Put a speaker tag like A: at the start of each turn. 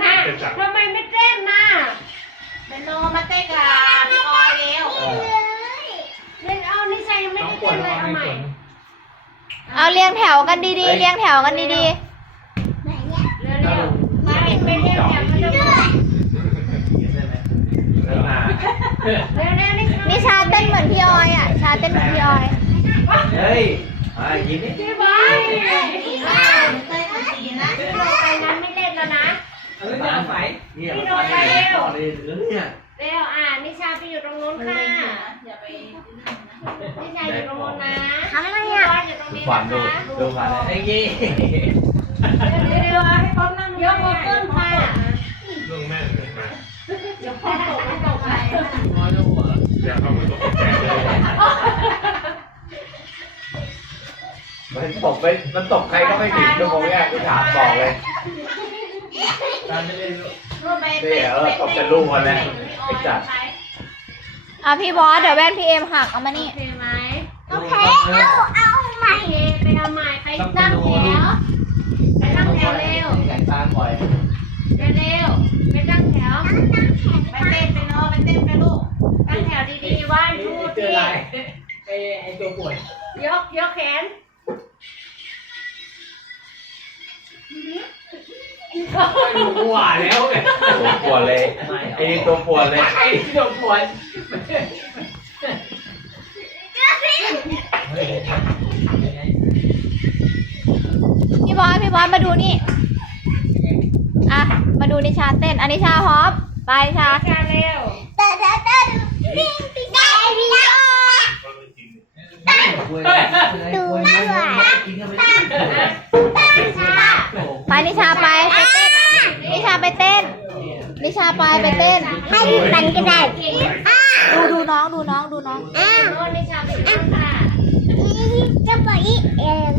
A: น้
B: าทำไมไม่เต้นน้าเป็นโนมาเต้กันออแล้วเล่นเอานี่ใช่ไม่เต้นเลยเอาใหม่
C: เอาเรียงแถวกันดีๆ เรียงแถวกันดีๆไนี่ชาเต้นเหมือนพี่ออยอ่ะชาเต้นเหมือนพี่ออย
D: เฮ้ยไอ้ยิ้มนียนี่ยมันไปไหนต่อเลย
B: หรือเนี่ยเร็วอ่านนิชาไปอยู่ตรงนู้นค่ะ อย่าไปนิชาอยู่ตรงนู้นนะ
C: ทำไมอ่ะ
B: อยู่ตรงี้นะคะดู
D: ดูผ่านเไอ้ยี่
B: เร็วให้ต้นนั่ง
C: ยกมือขึ้นค่ะ
A: ลงแม่งเ
B: มันต
A: ก
D: ไปมันตกใครก็ไม่ผิดเจ้าของเนี่ยไปถามบอกเลย
A: การไม่เล
B: ่
D: เดี๋ยวขอบจะลูกวันแรกจัด
C: อ่ะพี่บอสเดี๋ยวแว่นพี่เอ็มหักเอามานี่โอเคเอาเอาใหม่ไ
B: ปเอาใหม่ไปนั่งแถว ไปนั่งแถวเร็ว
D: แข่ตาบ่อย
B: เร็วไปนั่งแถว ไปเต้นไปโน้ไปเต้นไปลูกนั่งแถวดีๆว่า้ทูที่ไอ้ตัวปวดยกยกแขน
D: ไม่ถูแล้วเลยถูกหเลยไอ้ตัวหัวเลย
A: ไอ้ตัวหัว
C: พี่บอลพี่บอลมาดูนี่อ่ะมาดูนิชาเต้นอันนี้ชาฮอปไปชา
B: ชาเร็วแต่แต่แต่ดิ้ิ๊งปิ๊
C: งปิ๊ไปนิชาไปไปเต้นนิชาไปเต้นนิชาไปไปเต้นให้มันก็ได้
B: ดูดูน้องดูน้องดูน้องอ้าวนิชาไปเต้นค่ะจะไปอ
C: ี